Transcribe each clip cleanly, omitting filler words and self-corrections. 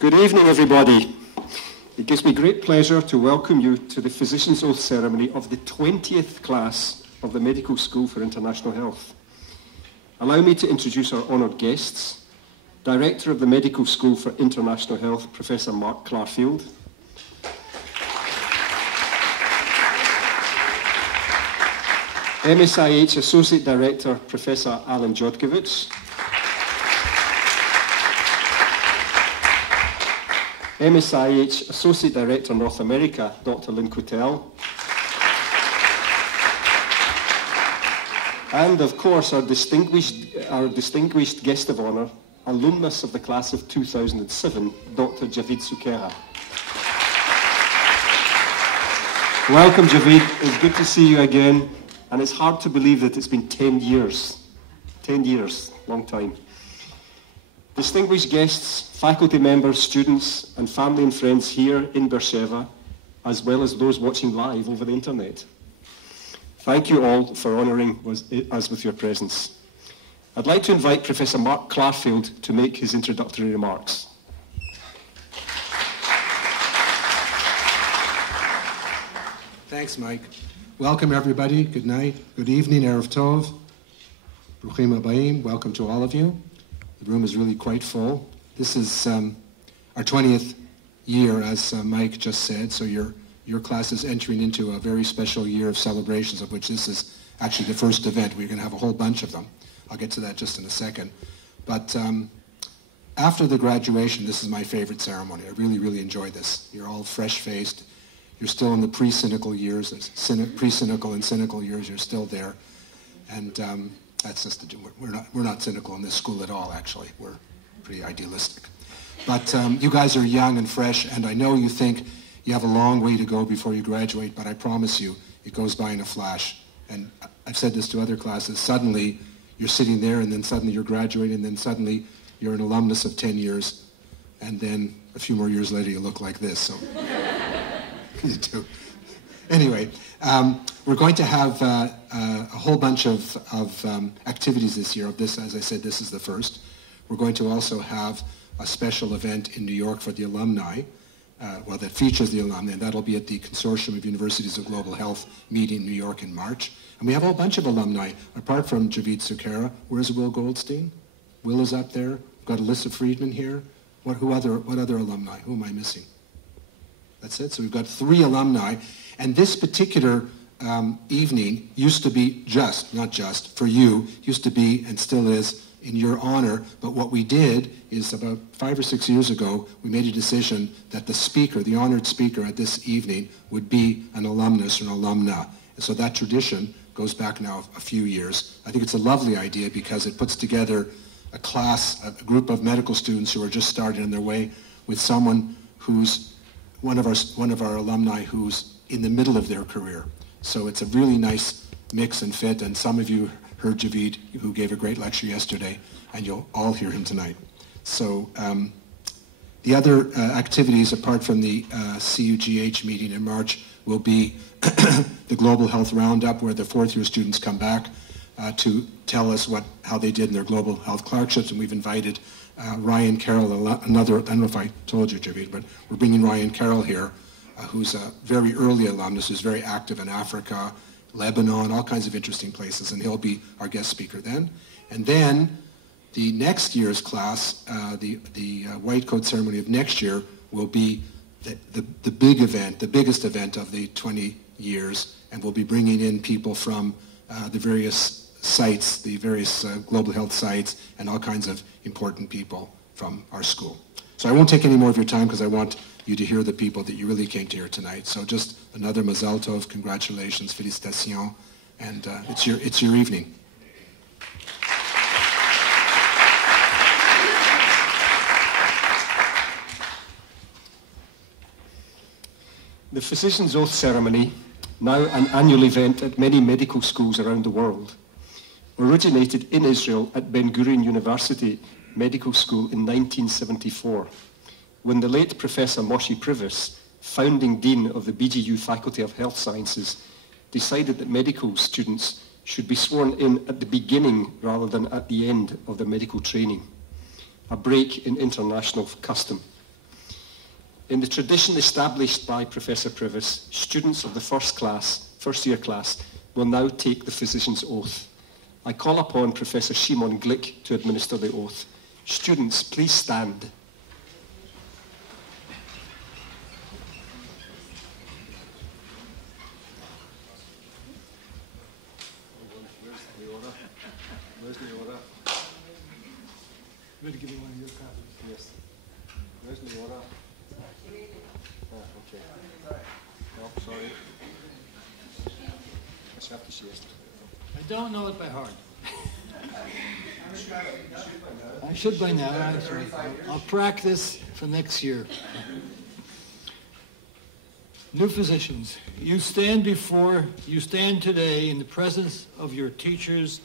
Good evening, everybody. It gives me great pleasure to welcome you to the Physician's Oath ceremony of the 20th class of the Medical School for International Health. Allow me to introduce our honoured guests. Director of the Medical School for International Health, Professor Mark Clarfield. MSIH Associate Director, Professor Alan Jodkiewicz. MSIH Associate Director, North America, Dr. Lynn Coutelle. And of course, our distinguished guest of honour, alumnus of the class of 2007, Dr. Javid Sukhera. Welcome, Javid. It's good to see you again. And it's hard to believe that it's been 10 years. 10 years, long time. Distinguished guests, faculty members, students, and family and friends here in Beersheba, as well as those watching live over the internet. Thank you all for honouring us with your presence. I'd like to invite Professor Mark Clarfield to make his introductory remarks. Thanks, Mike. Welcome, everybody. Good night. Good evening, Erev Tov. Bruchim Habayim. Welcome to all of you. The room is really quite full. This is our 20th year, as Mike just said, so your class is entering into a very special year of celebrations, of which this is actually the first event. We're going to have a whole bunch of them. I'll get to that just in a second. But after the graduation, this is my favorite ceremony. I really, really enjoy this. You're all fresh-faced. You're still in the pre-cynical years, pre-cynical and cynical years. You're still there, and that's just we're not cynical in this school at all. Actually, we're pretty idealistic. But you guys are young and fresh, and I know you think you have a long way to go before you graduate. But I promise you, it goes by in a flash. And I've said this to other classes. Suddenly, you're sitting there, and then suddenly you're graduating, and then suddenly you're an alumnus of 10 years, and then a few more years later, you look like this. So. You do. Anyway, we're going to have a whole bunch of activities this year. Of this, as I said, this is the first. We're going to also have a special event in New York for the alumni, that features the alumni, and that'll be at the Consortium of Universities of Global Health meeting in New York in March. And we have a whole bunch of alumni, apart from Javid Sukhera. Where's Will Goldstein? Will is up there. We've got Alyssa Friedman here. What other alumni? Who am I missing? That's it. So we've got 3 alumni. And this particular evening used to be not just, for you, used to be and still is in your honor. But what we did is about 5 or 6 years ago, we made a decision that the speaker, the honored speaker at this evening, would be an alumnus or an alumna. And so that tradition goes back now a few years. I think it's a lovely idea because it puts together a class, a group of medical students who are just starting on their way with someone who's one of our alumni who's in the middle of their career. So it's a really nice mix and fit, and some of you heard Javid, who gave a great lecture yesterday, and you'll all hear him tonight. So the other activities, apart from the CUGH meeting in March, will be the Global Health Roundup, where the 4th-year students come back to tell us how they did in their Global Health clerkships, and we've invited Ryan Carroll, I don't know if I told you, Javid, but we're bringing Ryan Carroll here, who's a very early alumnus, who's very active in Africa, Lebanon, all kinds of interesting places, and he'll be our guest speaker then. And then the next year's class, the white coat ceremony of next year, will be the big event, the biggest event of the 20 years, and we'll be bringing in people from the various sites, the various global health sites, and all kinds of important people from our school. So I won't take any more of your time because I want you to hear the people that you really came to hear tonight. So just another Mazal Tov, congratulations, félicitations, and it's your evening. The Physician's Oath ceremony, now an annual event at many medical schools around the world, originated in Israel at Ben Gurion University Medical School in 1974, when the late Professor Moshe Privis, founding dean of the BGU Faculty of Health Sciences, decided that medical students should be sworn in at the beginning rather than at the end of their medical training, a break in international custom. In the tradition established by Professor Privis, students of the first year class, will now take the physician's oath. I call upon Professor Shimon Glick to administer the oath. Students, please stand. Where's Leora? Better give me one of your copies. Yes. Where's Leora? Okay. Oh, sorry. I have to see yesterday. I don't know it by heart. I should by now. Actually. I'll practice for next year. New physicians, you stand today in the presence of your teachers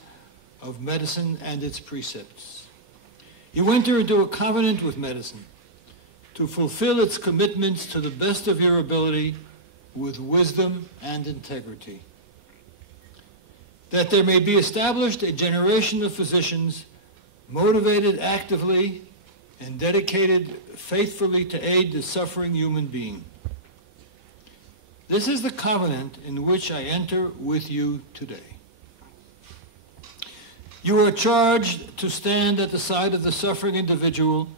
of medicine and its precepts. You enter into a covenant with medicine to fulfill its commitments to the best of your ability with wisdom and integrity. That there may be established a generation of physicians motivated actively and dedicated faithfully to aid the suffering human being. This is the covenant in which I enter with you today. You are charged to stand at the side of the suffering individual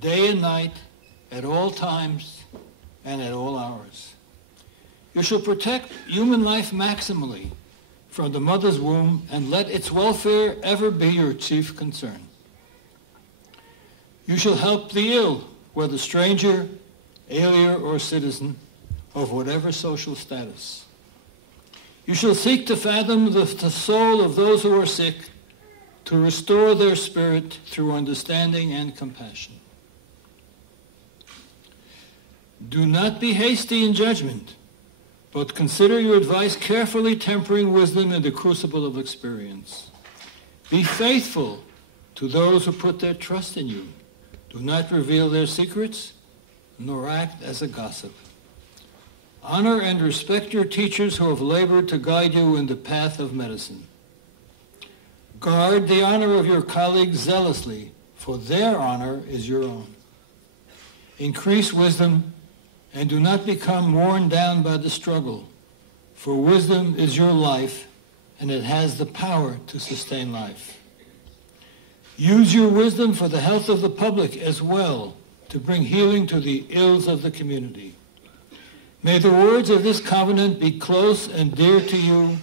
day and night, at all times, and at all hours. You shall protect human life maximally from the mother's womb, and let its welfare ever be your chief concern. You shall help the ill, whether stranger, alien, or citizen, of whatever social status. You shall seek to fathom the soul of those who are sick, to restore their spirit through understanding and compassion. Do not be hasty in judgment, but consider your advice carefully, tempering wisdom in the crucible of experience. Be faithful to those who put their trust in you. Do not reveal their secrets, nor act as a gossip. Honor and respect your teachers who have labored to guide you in the path of medicine. Guard the honor of your colleagues zealously, for their honor is your own. Increase wisdom, and do not become worn down by the struggle, for wisdom is your life, and it has the power to sustain life. Use your wisdom for the health of the public as well, to bring healing to the ills of the community. May the words of this covenant be close and dear to you,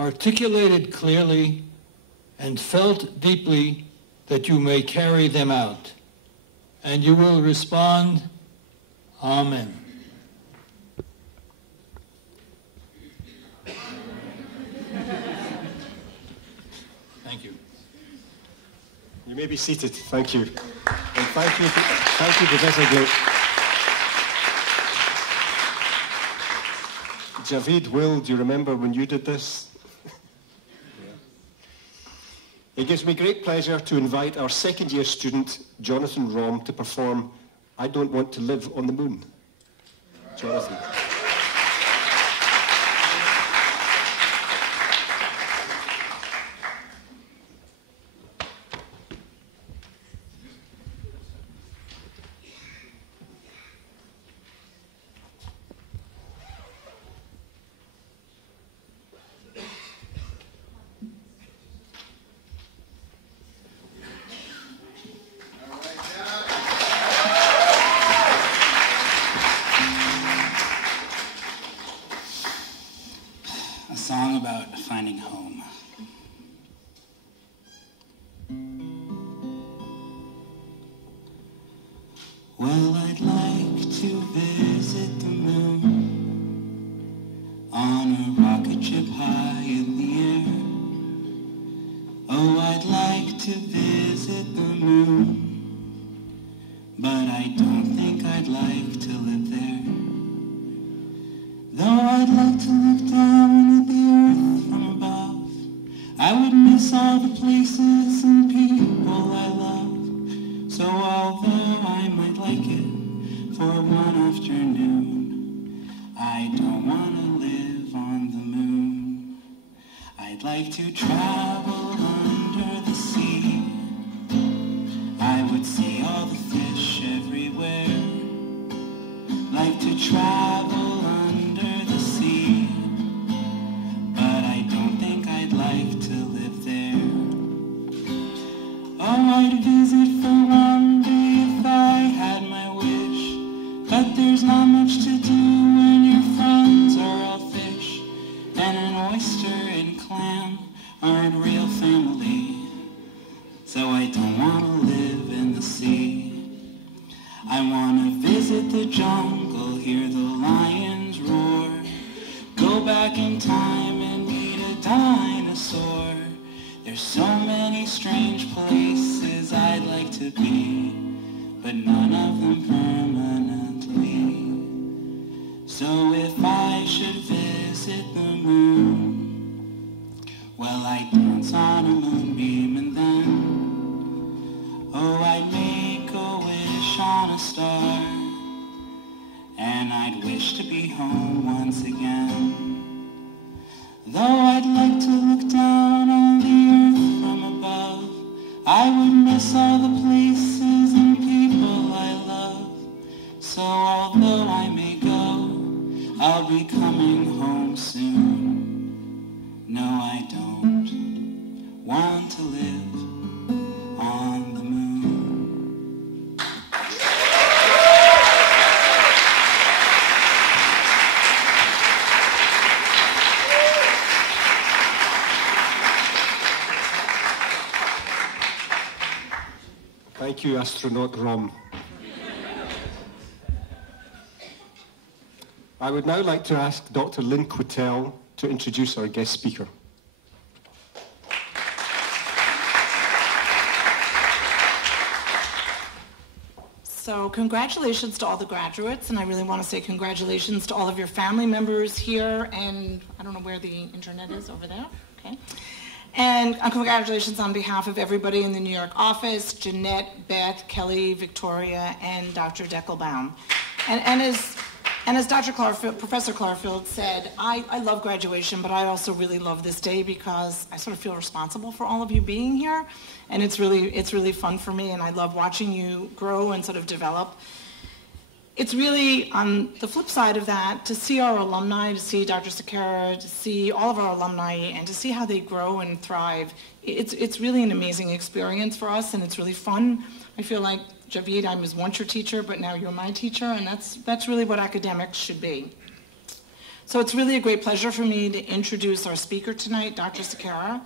articulated clearly, and felt deeply, that you may carry them out. And you will respond, Amen. Thank you. You may be seated. Thank you. And thank you, Professor Glick. Javid, Will, do you remember when you did this? It gives me great pleasure to invite our second-year student, Jonathan Rom, to perform I Don't Want to Live on the Moon. Jonathan. A song about finding home. Well, I'd like to visit the moon on a rocket ship high in the air. Oh, I'd like to visit the moon, but I don't think I'd like to live there. Though I'd like to look down at the earth from above, I would miss all the places and people I love. So although I might like it for one afternoon, I don't want to live on the moon. I'd like to travel under the sea. I would see all the fish everywhere. like to travel under the sea, but I don't think I'd like to live there. Oh, I'd visit for one day if I had my wish, but there's not much to do when your friends are all fish, and an oyster and clam aren't real family, so I don't want to live in the sea. I want to visit the jungle, hear the lions roar, go back in time and meet a dinosaur. There's so many strange places I'd like to be, but none of them permanently. So if I should visit the moon, well, I'd dance on a moonbeam and then, oh, I'd make a wish on a star, and I'd wish to be home once again. Though I'd like to look down on the earth from above, I would miss all the places and people I love. So although I may go, I'll be coming home soon. No, I don't want to live on the moon. Thank you, astronaut Rom. I would now like to ask Dr. Lynn Quittel to introduce our guest speaker. So congratulations to all the graduates, and I really want to say congratulations to all of your family members here, and I don't know where the internet is, over there, okay. And congratulations on behalf of everybody in the New York office, Jeanette, Beth, Kelly, Victoria, and Dr. Deckelbaum. And as Dr. Clarfield, Professor Clarfield said, I love graduation, but I also really love this day because I sort of feel responsible for all of you being here, and it's really fun for me, and I love watching you grow and sort of develop. It's really, on the flip side of that, to see our alumni, to see Dr. Sequeira, to see all of our alumni, and to see how they grow and thrive, it's really an amazing experience for us, and it's really fun. I feel like, Javid, I was once your teacher, but now you're my teacher, and that's really what academics should be. So it's really a great pleasure for me to introduce our speaker tonight, Dr. Sequeira.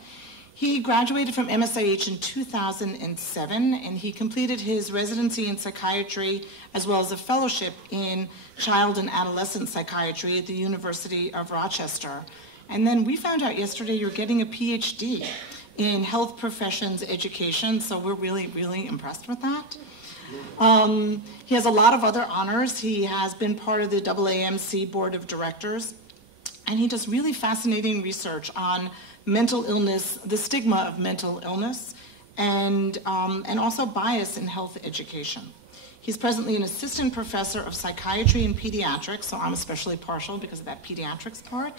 He graduated from MSIH in 2007, and he completed his residency in psychiatry as well as a fellowship in child and adolescent psychiatry at the University of Rochester. And then we found out yesterday you're getting a PhD in health professions education, so we're really, really impressed with that. He has a lot of other honors. He has been part of the AAMC Board of Directors, and he does really fascinating research on mental illness, the stigma of mental illness, and also bias in health education. He's presently an assistant professor of psychiatry and pediatrics, so I'm especially partial because of that pediatrics part,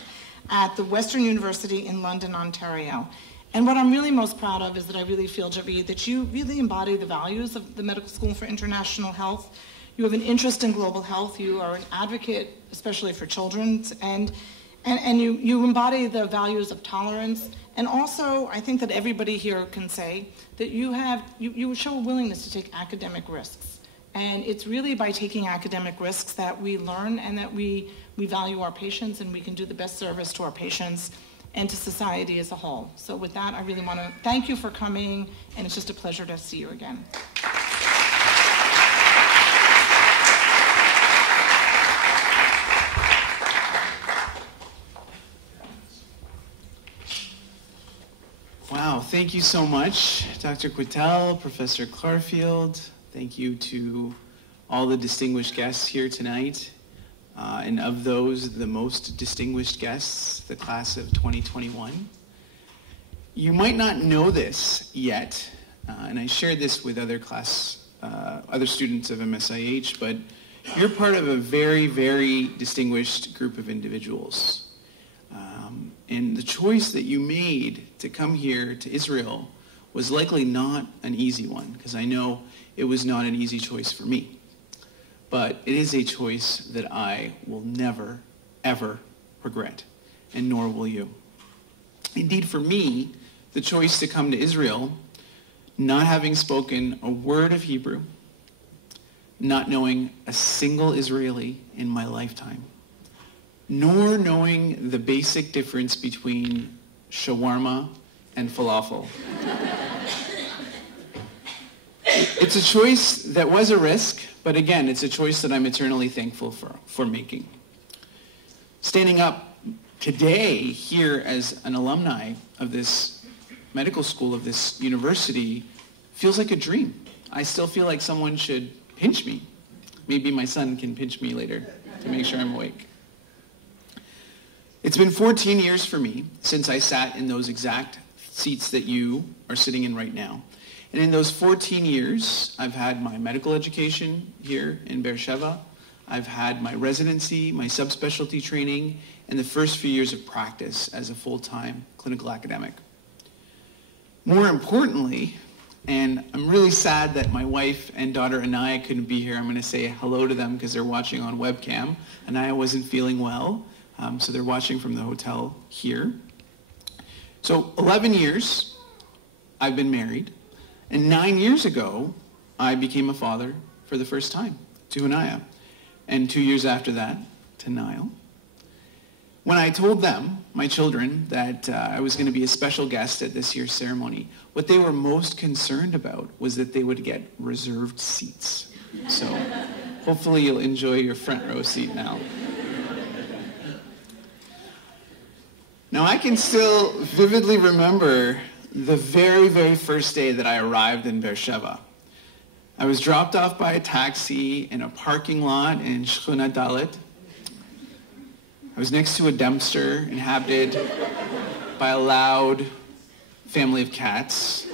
at the Western University in London, Ontario. And what I'm really most proud of is that I really feel, Javid, that you really embody the values of the Medical School for International Health. You have an interest in global health. You are an advocate, especially for children, and you embody the values of tolerance. And also, I think that everybody here can say that you show a willingness to take academic risks. And it's really by taking academic risks that we learn and that we value our patients, and we can do the best service to our patients and to society as a whole. So with that, I really want to thank you for coming, and it's just a pleasure to see you again. Wow, thank you so much, Dr. Quittel, Professor Clarfield. Thank you to all the distinguished guests here tonight. And of those, the most distinguished guests, the class of 2021. You might not know this yet, and I shared this with other students of MSIH, but you're part of a very, very distinguished group of individuals. And the choice that you made to come here to Israel was likely not an easy one, because I know it was not an easy choice for me. but it is a choice that I will never, ever regret, and nor will you. Indeed, for me, the choice to come to Israel, not having spoken a word of Hebrew, not knowing a single Israeli in my lifetime, nor knowing the basic difference between shawarma and falafel. It's a choice that was a risk, but again, it's a choice that I'm eternally thankful for making. Standing up today here as an alumni of this medical school, of this university, feels like a dream. I still feel like someone should pinch me. Maybe my son can pinch me later to make sure I'm awake. It's been 14 years for me since I sat in those exact seats that you are sitting in right now. And in those 14 years, I've had my medical education here in Beersheba. I've had my residency, my subspecialty training, and the first few years of practice as a full-time clinical academic. More importantly, and I'm really sad that my wife and daughter Anaya couldn't be here. I'm going to say hello to them because they're watching on webcam. Anaya wasn't feeling well, so they're watching from the hotel here. So 11 years I've been married, and 9 years ago I became a father for the first time to Anaya, and 2 years after that to Niall. When I told them, my children, that I was going to be a special guest at this year's ceremony, what they were most concerned about was that they would get reserved seats. So hopefully you'll enjoy your front row seat now. Now I can still vividly remember the very, very first day that I arrived in Beersheba. I was dropped off by a taxi in a parking lot in Shchuna Dalet. I was next to a dumpster inhabited by a loud family of cats.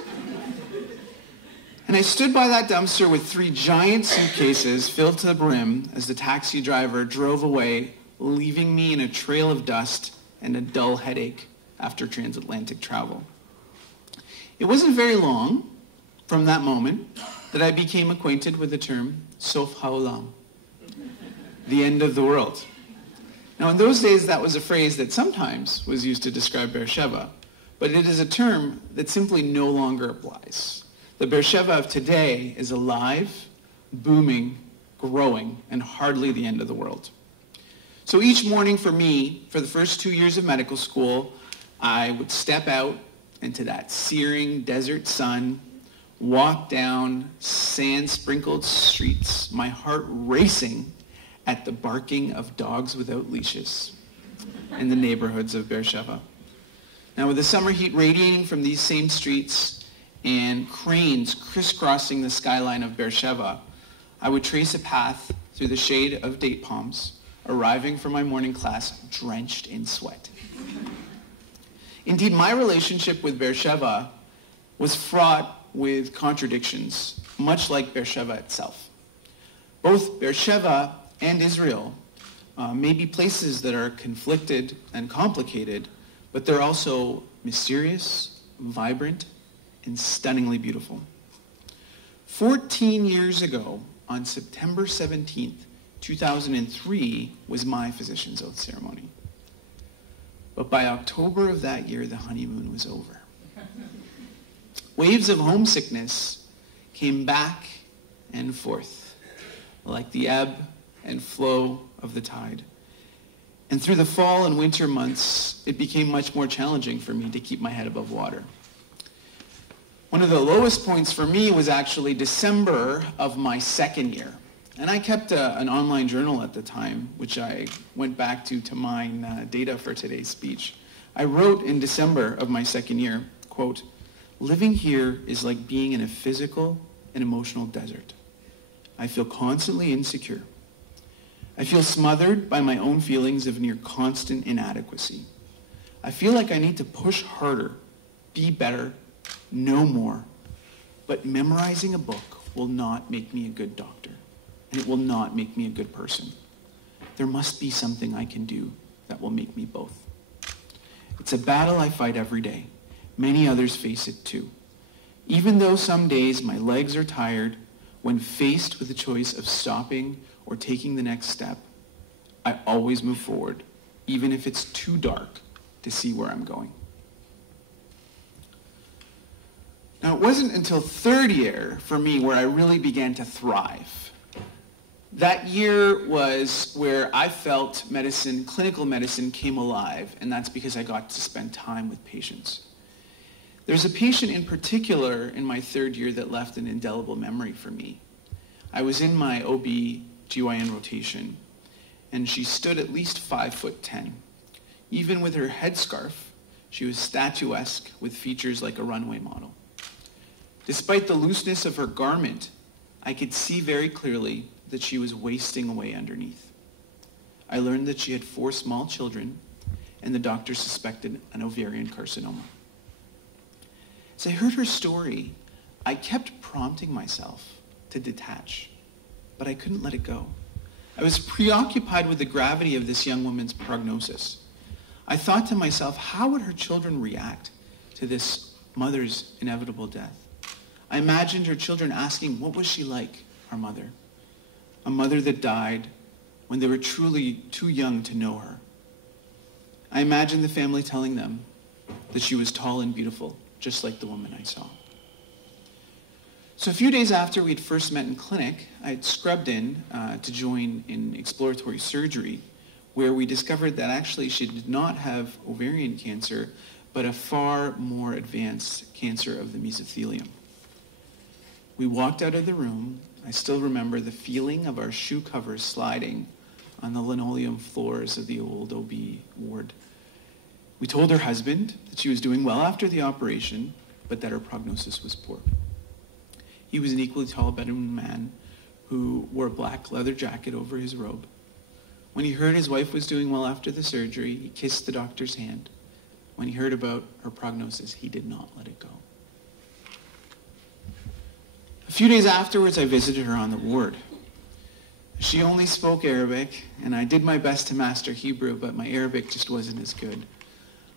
And I stood by that dumpster with 3 giant suitcases filled to the brim as the taxi driver drove away, leaving me in a trail of dust and a dull headache after transatlantic travel. It wasn't very long from that moment that I became acquainted with the term Sof Ha'olam, the end of the world. Now, in those days, that was a phrase that sometimes was used to describe Beersheba, but it is a term that simply no longer applies. The Beersheba of today is alive, booming, growing, and hardly the end of the world. So each morning for me, for the first 2 years of medical school, I would step out into that searing desert sun, walk down sand-sprinkled streets, my heart racing at the barking of dogs without leashes in the neighborhoods of Beersheba. Now, with the summer heat radiating from these same streets and cranes crisscrossing the skyline of Beersheba, I would trace a path through the shade of date palms, arriving for my morning class drenched in sweat. Indeed, my relationship with Beersheba was fraught with contradictions, much like Beersheba itself. Both Beersheba and Israel may be places that are conflicted and complicated, but they're also mysterious, vibrant, and stunningly beautiful. 14 years ago, on September 17th, 2003, was my physician's oath ceremony. But by October of that year, the honeymoon was over. Waves of homesickness came back and forth, like the ebb and flow of the tide. And through the fall and winter months, it became much more challenging for me to keep my head above water. One of the lowest points for me was actually December of my second year. And I kept an online journal at the time, which I went back to mine data for today's speech. I wrote in December of my second year, quote, "Living here is like being in a physical and emotional desert. I feel constantly insecure. I feel smothered by my own feelings of near constant inadequacy. I feel like I need to push harder, be better, know more. But memorizing a book will not make me a good doctor, and it will not make me a good person. There must be something I can do that will make me both. It's a battle I fight every day. Many others face it too. Even though some days my legs are tired, when faced with the choice of stopping or taking the next step, I always move forward, even if it's too dark to see where I'm going. Now, it wasn't until third year for me where I really began to thrive. That year was where I felt medicine, clinical medicine, came alive, and that's because I got to spend time with patients. There's a patient in particular in my third year that left an indelible memory for me. I was in my OB-GYN rotation, and she stood at least 5'10". Even with her headscarf, she was statuesque with features like a runway model. Despite the looseness of her garment, I could see very clearly that she was wasting away underneath. I learned that she had 4 small children, and the doctor suspected an ovarian carcinoma. As I heard her story, I kept prompting myself to detach, but I couldn't let it go. I was preoccupied with the gravity of this young woman's prognosis. I thought to myself, how would her children react to this mother's inevitable death? I imagined her children asking, what was she like, our mother? A mother that died when they were truly too young to know her. I imagined the family telling them that she was tall and beautiful, just like the woman I saw. So a few days after we'd first met in clinic, I had scrubbed in to join in exploratory surgery, where we discovered that actually she did not have ovarian cancer, but a far more advanced cancer of the mesothelium. We walked out of the room. I still remember the feeling of our shoe covers sliding on the linoleum floors of the old OB ward. We told her husband that she was doing well after the operation, but that her prognosis was poor. He was an equally tall Bedouin man who wore a black leather jacket over his robe. When he heard his wife was doing well after the surgery, he kissed the doctor's hand. When he heard about her prognosis, he did not let it go. A few days afterwards, I visited her on the ward. She only spoke Arabic, and I did my best to master Hebrew, but my Arabic just wasn't as good.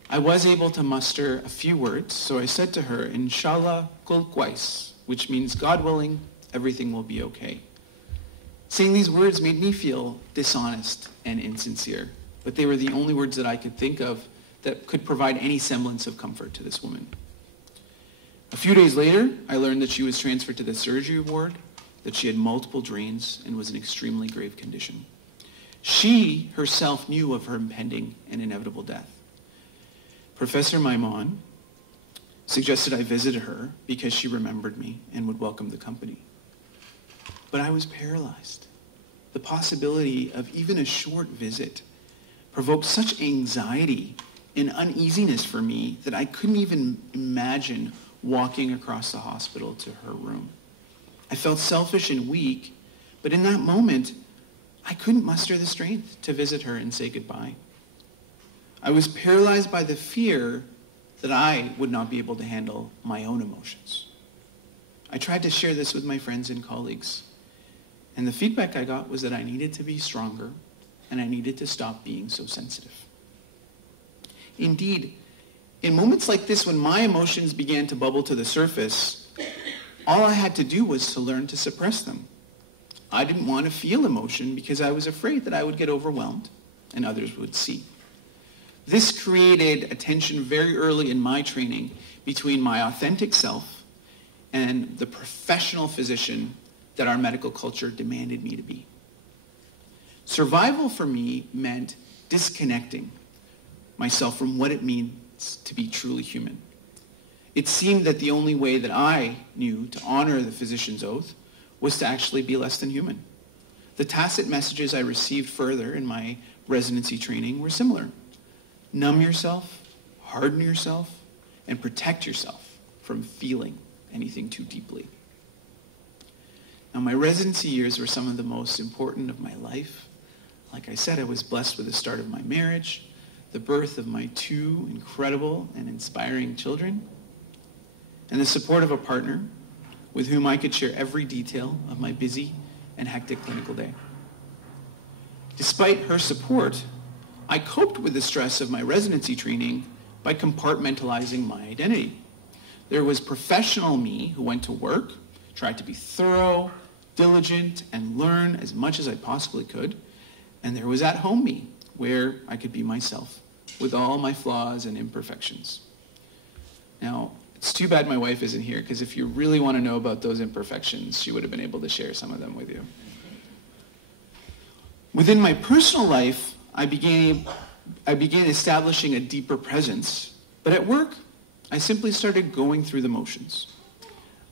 I was able to muster a few words, so I said to her, Inshallah kul kwais, which means, God willing, everything will be okay. Saying these words made me feel dishonest and insincere, but they were the only words that I could think of that could provide any semblance of comfort to this woman. A few days later, I learned that she was transferred to the surgery ward, that she had multiple drains and was in extremely grave condition. She herself knew of her impending and inevitable death. Professor Maimon suggested I visit her because she remembered me and would welcome the company. But I was paralyzed. The possibility of even a short visit provoked such anxiety and uneasiness for me that I couldn't even imagine walking across the hospital to her room. I felt selfish and weak, but in that moment, I couldn't muster the strength to visit her and say goodbye. I was paralyzed by the fear that I would not be able to handle my own emotions. I tried to share this with my friends and colleagues, and the feedback I got was that I needed to be stronger and I needed to stop being so sensitive. Indeed, in moments like this, when my emotions began to bubble to the surface, all I had to do was to learn to suppress them. I didn't want to feel emotion because I was afraid that I would get overwhelmed and others would see. This created a tension very early in my training between my authentic self and the professional physician that our medical culture demanded me to be. Survival for me meant disconnecting myself from what it means to be truly human. It seemed that the only way that I knew to honor the physician's oath was to actually be less than human. The tacit messages I received further in my residency training were similar. Numb yourself, harden yourself, and protect yourself from feeling anything too deeply. Now, my residency years were some of the most important of my life. Like I said, I was blessed with the start of my marriage, the birth of my 2 incredible and inspiring children, and the support of a partner with whom I could share every detail of my busy and hectic clinical day. Despite her support, I coped with the stress of my residency training by compartmentalizing my identity. There was professional me who went to work, tried to be thorough, diligent, and learn as much as I possibly could. And there was At Home me, where I could be myself, with all my flaws and imperfections. Now, it's too bad my wife isn't here, because if you really want to know about those imperfections, she would have been able to share some of them with you. Within my personal life, I began establishing a deeper presence, but at work, I simply started going through the motions.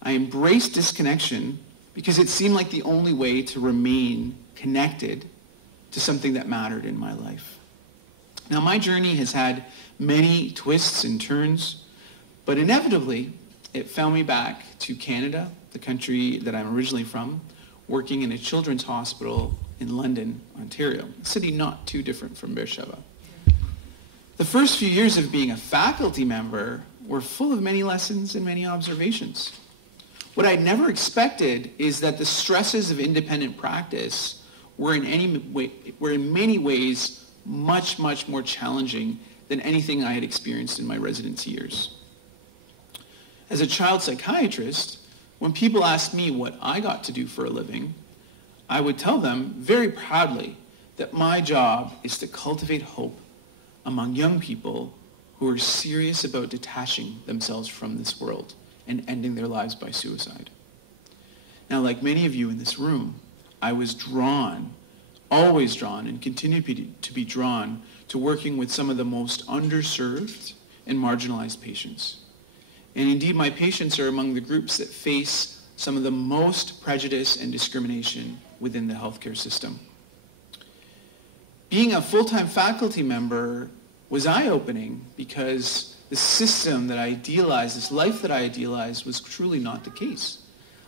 I embraced disconnection because it seemed like the only way to remain connected to something that mattered in my life. Now, my journey has had many twists and turns, but inevitably, it found me back to Canada, the country that I'm originally from, working in a children's hospital in London, Ontario, a city not too different from Beersheba. The first few years of being a faculty member were full of many lessons and many observations. What I never expected is that the stresses of independent practice were in many ways much, much more challenging than anything I had experienced in my residency years. As a child psychiatrist, when people asked me what I got to do for a living, I would tell them very proudly that my job is to cultivate hope among young people who are serious about detaching themselves from this world and ending their lives by suicide. Now, like many of you in this room, I was drawn, always drawn, and continue to be drawn to working with some of the most underserved and marginalized patients. And indeed, my patients are among the groups that face some of the most prejudice and discrimination within the healthcare system. Being a full-time faculty member was eye-opening because the system that I idealized, this life that I idealized, was truly not the case.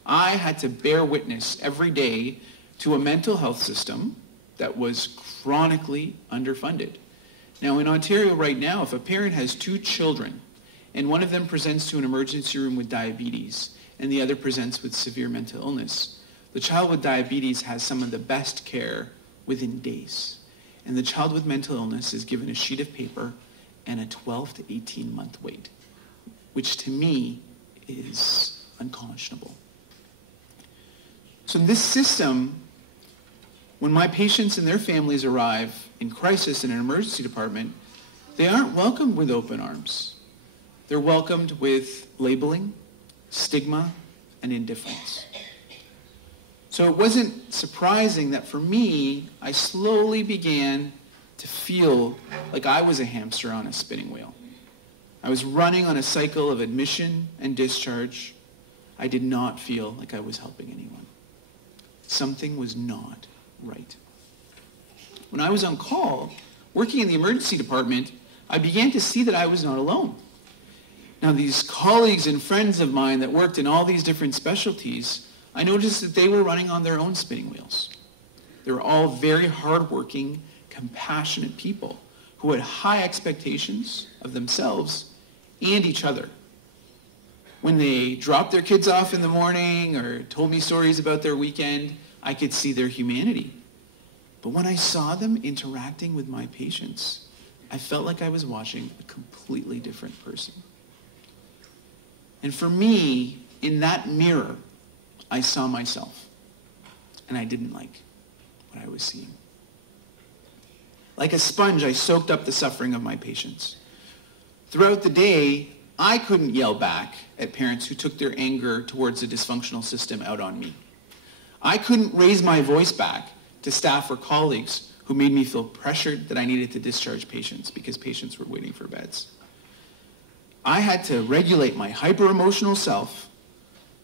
I had to bear witness every day to a mental health system that was chronically underfunded. Now, in Ontario right now, if a parent has 2 children and one of them presents to an emergency room with diabetes and the other presents with severe mental illness, the child with diabetes has some of the best care within days. And the child with mental illness is given a sheet of paper and a 12 to 18 month wait, which to me is unconscionable. So in this system, when my patients and their families arrive in crisis in an emergency department, they aren't welcomed with open arms. They're welcomed with labeling, stigma, and indifference. So it wasn't surprising that for me, I slowly began to feel like I was a hamster on a spinning wheel. I was running on a cycle of admission and discharge. I did not feel like I was helping anyone. Something was not right. When I was on call, working in the emergency department, I began to see that I was not alone. Now, these colleagues and friends of mine that worked in all these different specialties, I noticed that they were running on their own spinning wheels. They were all very hardworking, compassionate people who had high expectations of themselves and each other. When they dropped their kids off in the morning or told me stories about their weekend, I could see their humanity. But when I saw them interacting with my patients, I felt like I was watching a completely different person. And for me, in that mirror, I saw myself, and I didn't like what I was seeing. Like a sponge, I soaked up the suffering of my patients. Throughout the day, I couldn't yell back at parents who took their anger towards a dysfunctional system out on me. I couldn't raise my voice back to staff or colleagues who made me feel pressured that I needed to discharge patients because patients were waiting for beds. I had to regulate my hyper-emotional self,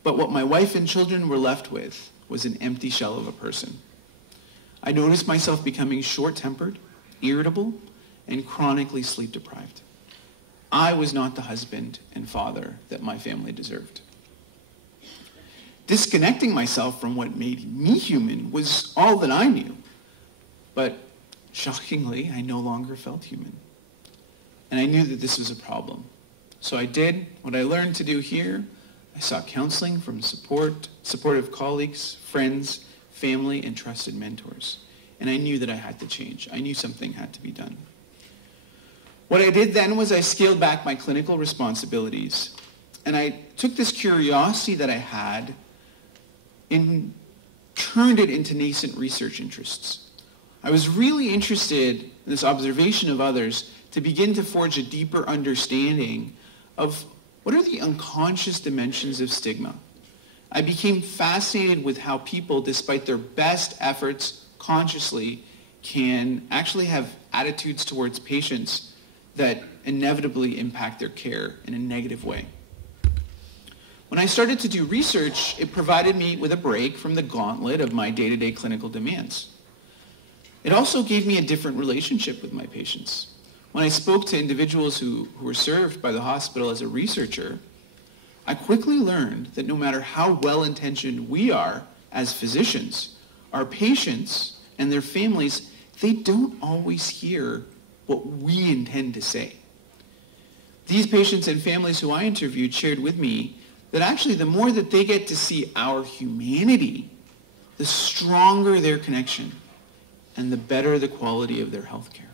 but what my wife and children were left with was an empty shell of a person. I noticed myself becoming short-tempered, irritable, and chronically sleep-deprived. I was not the husband and father that my family deserved. Disconnecting myself from what made me human was all that I knew. But shockingly, I no longer felt human. And I knew that this was a problem. So I did what I learned to do here. I sought counseling from supportive colleagues, friends, family, and trusted mentors. And I knew that I had to change. I knew something had to be done. What I did then was I scaled back my clinical responsibilities. And I took this curiosity that I had in turned it into nascent research interests. I was really interested in this observation of others to begin to forge a deeper understanding of what are the unconscious dimensions of stigma. I became fascinated with how people, despite their best efforts consciously, can actually have attitudes towards patients that inevitably impact their care in a negative way. When I started to do research, it provided me with a break from the gauntlet of my day-to-day clinical demands. It also gave me a different relationship with my patients. When I spoke to individuals who were served by the hospital as a researcher, I quickly learned that no matter how well-intentioned we are as physicians, our patients and their families, they don't always hear what we intend to say. These patients and families who I interviewed shared with me that actually the more that they get to see our humanity, the stronger their connection and the better the quality of their health care.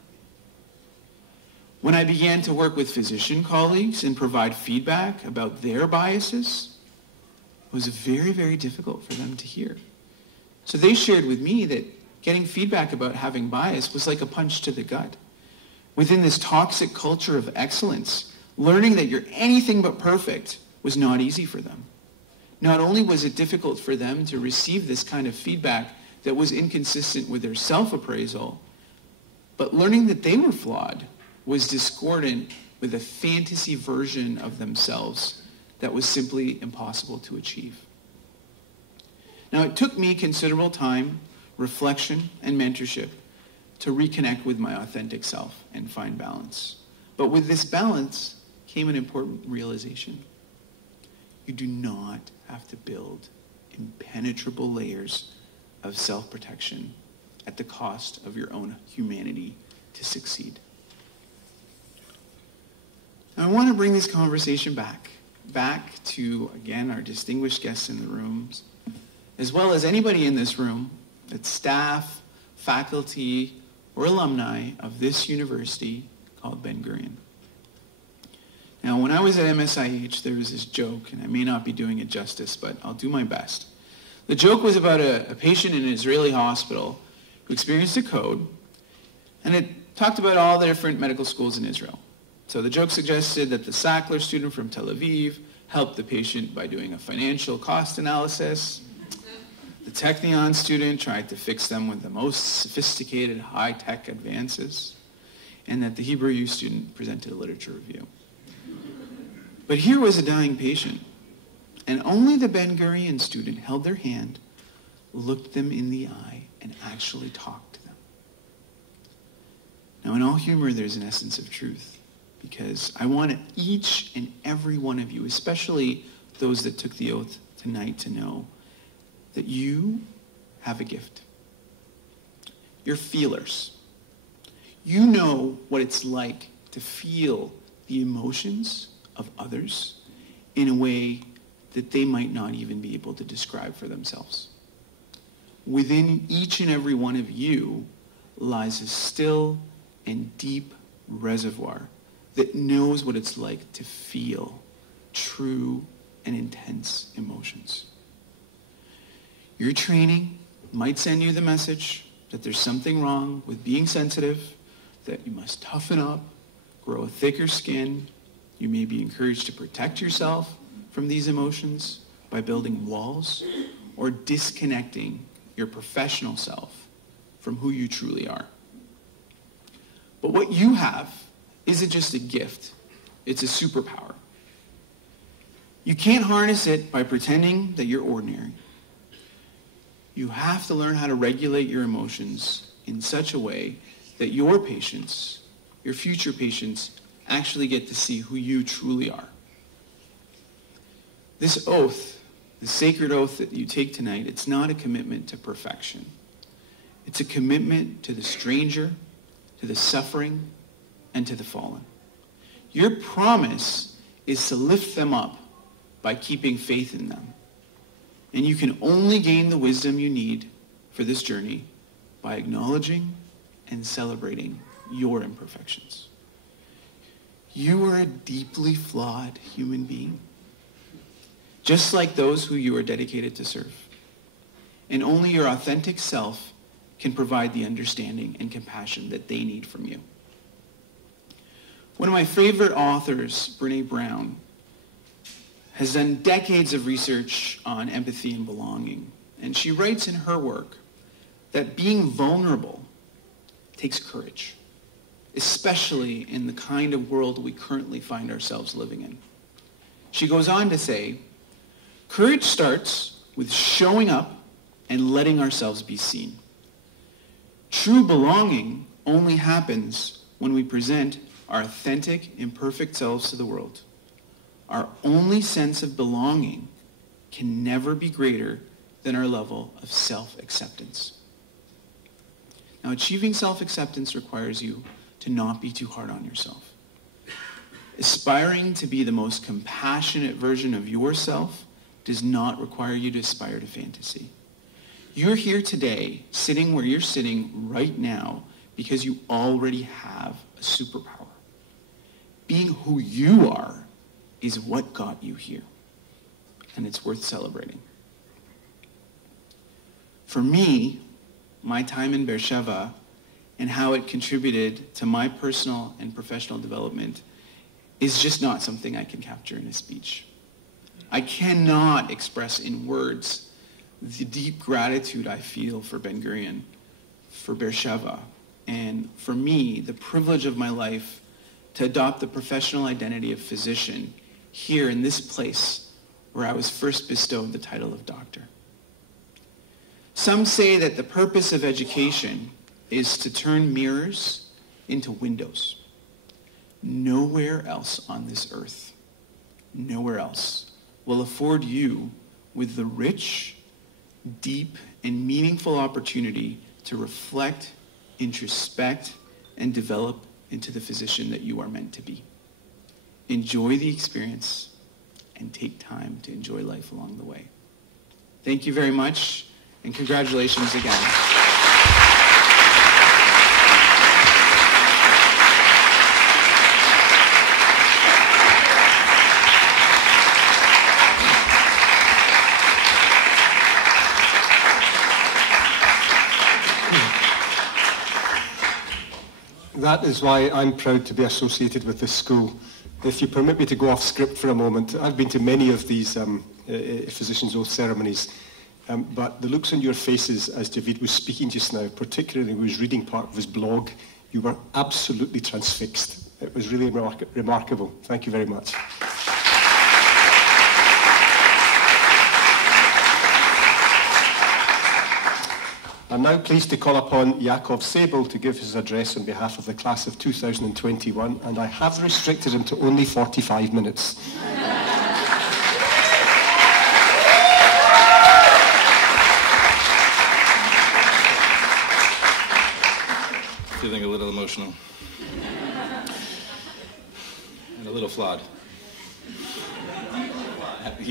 When I began to work with physician colleagues and provide feedback about their biases, it was very, very difficult for them to hear. So they shared with me that getting feedback about having bias was like a punch to the gut. Within this toxic culture of excellence, learning that you're anything but perfect was not easy for them. Not only was it difficult for them to receive this kind of feedback that was inconsistent with their self-appraisal, but learning that they were flawed was discordant with a fantasy version of themselves that was simply impossible to achieve. Now, it took me considerable time, reflection, and mentorship to reconnect with my authentic self and find balance. But with this balance came an important realization. You do not have to build impenetrable layers of self-protection at the cost of your own humanity to succeed. Now, I want to bring this conversation back to, again, our distinguished guests in the rooms, as well as anybody in this room that's staff, faculty, or alumni of this university called Ben-Gurion. Now, when I was at MSIH, there was this joke, and I may not be doing it justice, but I'll do my best. The joke was about a patient in an Israeli hospital who experienced a code, and it talked about all the different medical schools in Israel. So the joke suggested that the Sackler student from Tel Aviv helped the patient by doing a financial cost analysis. The Technion student tried to fix them with the most sophisticated high-tech advances, and that the Hebrew U student presented a literature review. But here was a dying patient, and only the Ben-Gurion student held their hand, looked them in the eye, and actually talked to them. Now, in all humor, there's an essence of truth, because I want each and every one of you, especially those that took the oath tonight, to know that you have a gift. You're feelers. You know what it's like to feel the emotions of others in a way that they might not even be able to describe for themselves. Within each and every one of you lies a still and deep reservoir that knows what it's like to feel true and intense emotions. Your training might send you the message that there's something wrong with being sensitive, that you must toughen up, grow a thicker skin. You may be encouraged to protect yourself from these emotions by building walls or disconnecting your professional self from who you truly are. But what you have isn't just a gift, it's a superpower. You can't harness it by pretending that you're ordinary. You have to learn how to regulate your emotions in such a way that your patients, your future patients, actually get to see who you truly are. This oath, the sacred oath that you take tonight, it's not a commitment to perfection. It's a commitment to the stranger, to the suffering, and to the fallen. Your promise is to lift them up by keeping faith in them. And you can only gain the wisdom you need for this journey by acknowledging and celebrating your imperfections. You are a deeply flawed human being, just like those who you are dedicated to serve. and only your authentic self can provide the understanding and compassion that they need from you. One of my favorite authors, Brené Brown, has done decades of research on empathy and belonging. And she writes in her work that being vulnerable takes courage, especially in the kind of world we currently find ourselves living in. She goes on to say, courage starts with showing up and letting ourselves be seen. True belonging only happens when we present our authentic, imperfect selves to the world. Our only sense of belonging can never be greater than our level of self-acceptance. Now, achieving self-acceptance requires you to not be too hard on yourself. Aspiring to be the most compassionate version of yourself does not require you to aspire to fantasy. You're here today, sitting where you're sitting right now, because you already have a superpower. Being who you are is what got you here, and it's worth celebrating. For me, my time in Beersheba and how it contributed to my personal and professional development is just not something I can capture in a speech. I cannot express in words the deep gratitude I feel for Ben Gurion, for Beersheba, and for me, the privilege of my life to adopt the professional identity of physician here in this place where I was first bestowed the title of doctor. Some say that the purpose of education is to turn mirrors into windows. Nowhere else on this earth, nowhere else will afford you with the rich, deep, and meaningful opportunity to reflect, introspect, and develop into the physician that you are meant to be. Enjoy the experience and take time to enjoy life along the way. Thank you very much, and congratulations again. That is why I'm proud to be associated with this school. If you permit me to go off script for a moment, I've been to many of these physician's oath ceremonies, but the looks on your faces as Javid was speaking just now, particularly when he was reading part of his blog, you were absolutely transfixed. It was really remarkable. Thank you very much. I'm now pleased to call upon Jakob Sabel to give his address on behalf of the class of 2021, and I have restricted him to only 45 minutes. Feeling a little emotional. And a little flawed.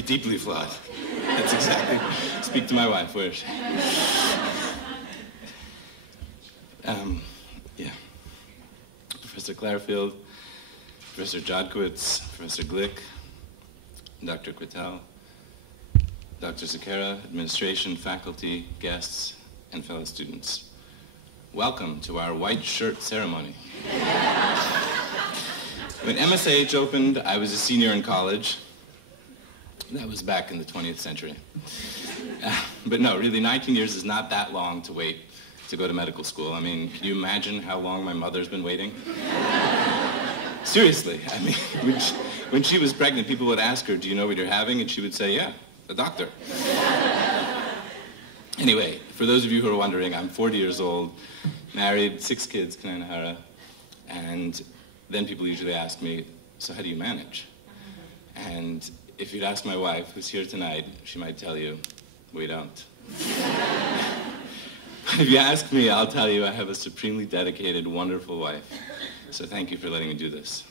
Deeply flawed. That's exactly. Speak to my wife, where is she? Yeah. Professor Clarfield, Professor Jodkowitz, Professor Glick, Dr. Quittel, Dr. Zakera, administration, faculty, guests, and fellow students. Welcome to our white shirt ceremony. When MSAH opened, I was a senior in college. That was back in the 20th century. But no, really, 19 years is not that long to wait to go to medical school. I mean, can you imagine how long my mother's been waiting? Seriously, I mean, when she was pregnant, people would ask her, do you know what you're having? And she would say, yeah, a doctor. Anyway, for those of you who are wondering, I'm 40 years old, married, 6 kids, Kananahara, and then people usually ask me, so how do you manage? And if you'd ask my wife, who's here tonight, she might tell you, we don't. If you ask me, I'll tell you I have a supremely dedicated, wonderful wife. So thank you for letting me do this.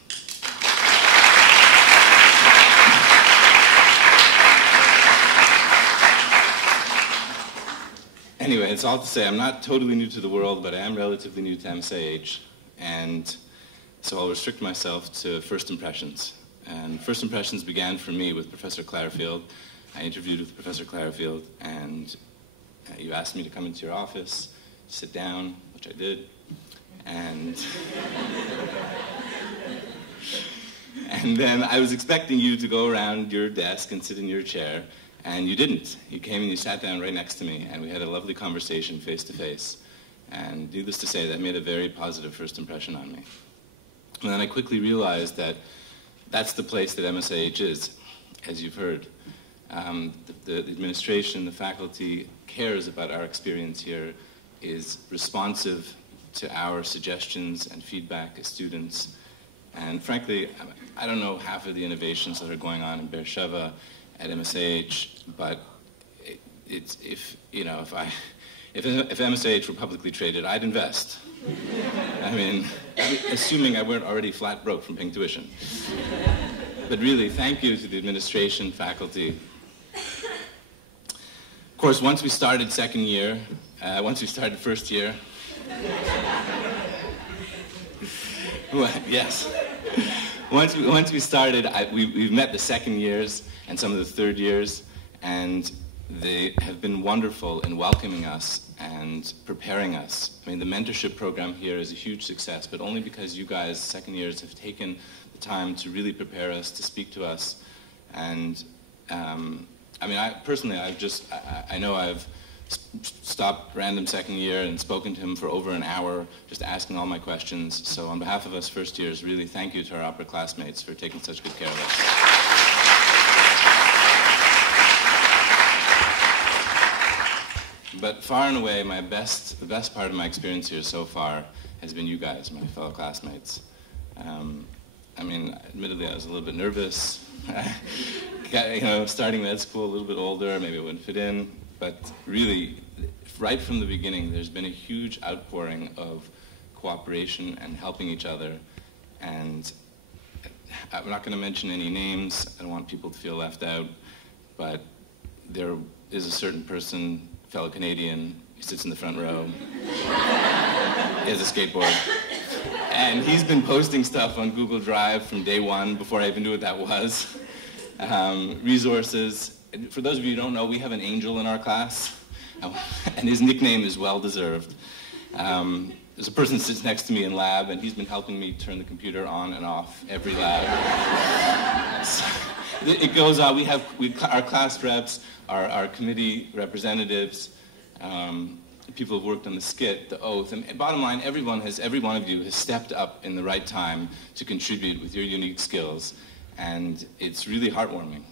Anyway, it's all to say I'm not totally new to the world, but I am relatively new to MSAH. And so I'll restrict myself to first impressions. And first impressions began for me with Professor Clarfield. I interviewed with Professor Clarfield, and You asked me to come into your office, sit down, which I did, and then I was expecting you to go around your desk and sit in your chair, and you didn't. You came and you sat down right next to me, and we had a lovely conversation face to face. And needless to say, that made a very positive first impression on me. And then I quickly realized that that's the place that MSIH is, as you've heard. The administration, the faculty cares about our experience here, is responsive to our suggestions and feedback as students. And frankly, I don't know half of the innovations that are going on in Beersheba at MSIH, but if MSIH were publicly traded, I'd invest. I mean, assuming I weren't already flat broke from paying tuition. But really, thank you to the administration, faculty. Of course, once we started first year, well, yes. Once we started, we've met the second years and some of the third years, and they have been wonderful in welcoming us and preparing us. I mean, the mentorship program here is a huge success, but only because you guys, second years, have taken the time to really prepare us, to speak to us. And I mean, I know I've stopped random second year and spoken to him for over an hour, just asking all my questions. So on behalf of us first years, really thank you to our upperclassmates for taking such good care of us. But far and away, the best part of my experience here so far has been you guys, my fellow classmates. I mean, admittedly, I was a little bit nervous. Starting med school, a little bit older, maybe I wouldn't fit in. But really, right from the beginning, there's been a huge outpouring of cooperation and helping each other. And I'm not going to mention any names. I don't want people to feel left out. But there is a certain person, fellow Canadian, who sits in the front row. He has a skateboard. And he's been posting stuff on Google Drive from day one, before I even knew what that was. Resources. For those of you who don't know, we have an angel in our class, and his nickname is well-deserved. There's a person that sits next to me in lab, and he's been helping me turn the computer on and off every lab. So it goes on. We have our class reps, our committee representatives, people who've worked on the skit, the oath, and bottom line, every one of you has stepped up in the right time to contribute with your unique skills, and it's really heartwarming.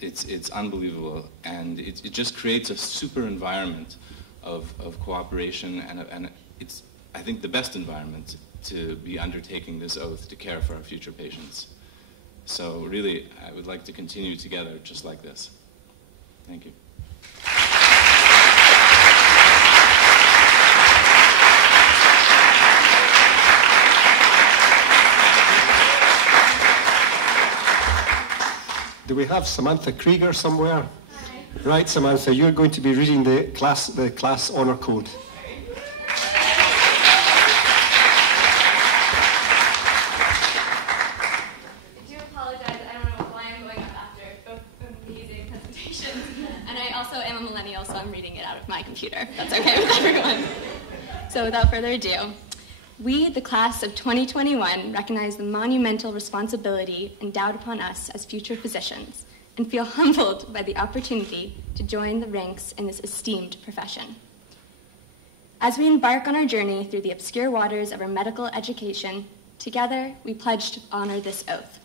It's unbelievable, and it just creates a super environment of cooperation, and it's, I think, the best environment to be undertaking this oath to care for our future patients. So really, I would like to continue together just like this. Thank you. Do we have Samantha Krieger somewhere? Hi. Right, Samantha, you're going to be reading the class honor code. I do apologize. I don't know why I'm going up after both amazing presentations. And I also am a millennial, so I'm reading it out of my computer. That's okay with everyone. So without further ado, we, the class of 2021, recognize the monumental responsibility endowed upon us as future physicians and feel humbled by the opportunity to join the ranks in this esteemed profession. As we embark on our journey through the obscure waters of our medical education, together we pledge to honor this oath.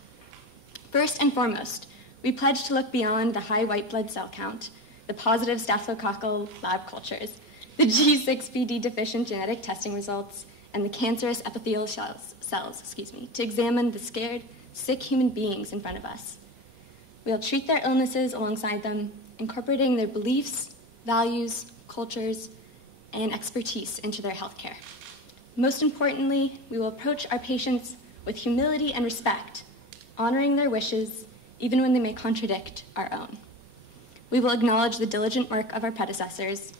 First and foremost, we pledge to look beyond the high white blood cell count, the positive staphylococcal lab cultures, the G6PD deficient genetic testing results, and the cancerous epithelial cells, to examine the scared, sick human beings in front of us. We'll treat their illnesses alongside them, incorporating their beliefs, values, cultures, and expertise into their healthcare. Most importantly, we will approach our patients with humility and respect, honoring their wishes, even when they may contradict our own. We will acknowledge the diligent work of our predecessors,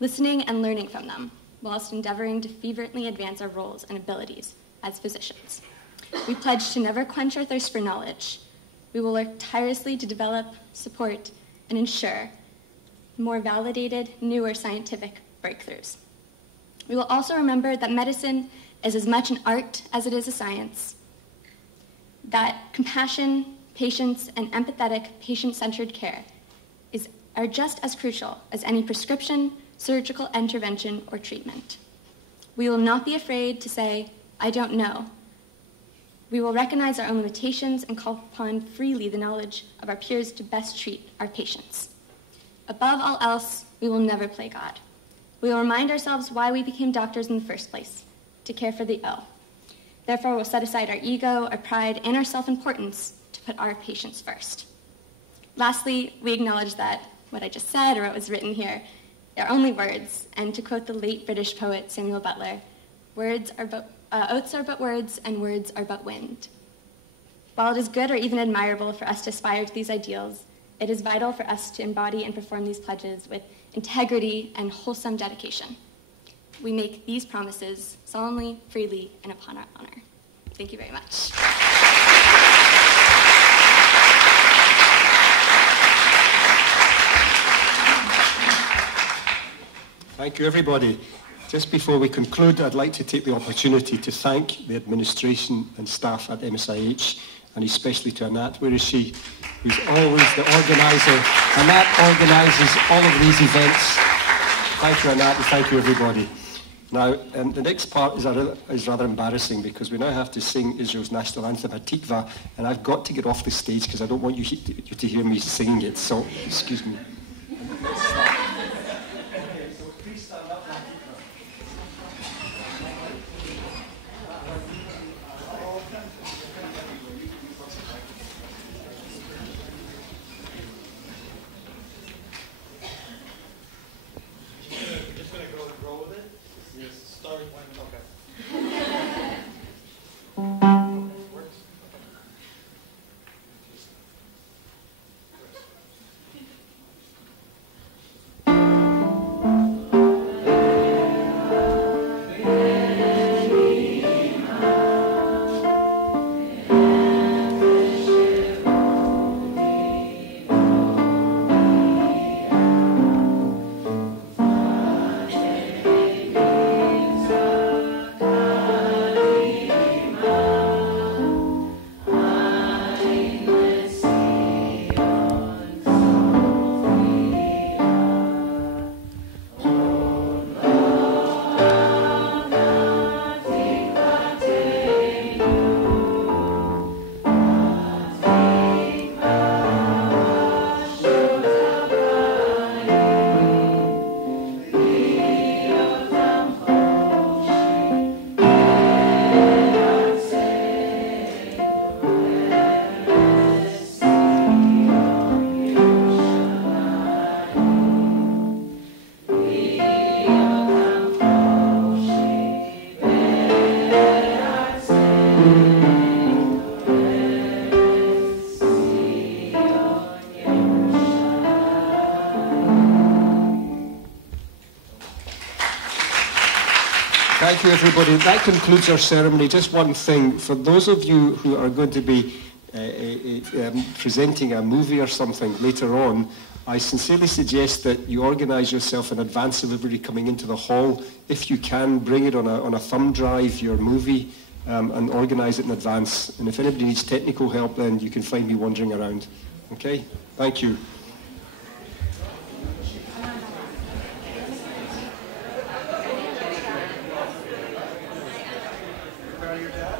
listening and learning from them, whilst endeavoring to fervently advance our roles and abilities as physicians. We pledge to never quench our thirst for knowledge. We will work tirelessly to develop, support, and ensure more validated, newer scientific breakthroughs. We will also remember that medicine is as much an art as it is a science, that compassion, patience, and empathetic, patient-centered care are just as crucial as any prescription, surgical intervention, or treatment. We will not be afraid to say, "I don't know." We will recognize our own limitations and call upon freely the knowledge of our peers to best treat our patients. Above all else, we will never play God. We will remind ourselves why we became doctors in the first place, to care for the ill. Therefore, we'll set aside our ego, our pride, and our self-importance to put our patients first. Lastly, we acknowledge that what I just said, or what was written here, are only words, and to quote the late British poet Samuel Butler, oaths are but words, and words are but wind. While it is good or even admirable for us to aspire to these ideals, it is vital for us to embody and perform these pledges with integrity and wholesome dedication. We make these promises solemnly, freely, and upon our honor. Thank you very much. Thank you, everybody. Just before we conclude, I'd like to take the opportunity to thank the administration and staff at MSIH, and especially to Anat. Where is she? Who's always the organizer. Anat organizes all of these events. Thank you, Anat, and thank you, everybody. Now, the next part is rather embarrassing because we now have to sing Israel's national anthem, Hatikva, and I've got to get off the stage because I don't want you to hear me singing it, so excuse me. Thank you, everybody. That concludes our ceremony. Just one thing. For those of you who are going to be presenting a movie or something later on, I sincerely suggest that you organise yourself in advance of everybody coming into the hall. If you can, bring it on a thumb drive, your movie, and organise it in advance. And if anybody needs technical help, then you can find me wandering around. Okay? Thank you. Your dad?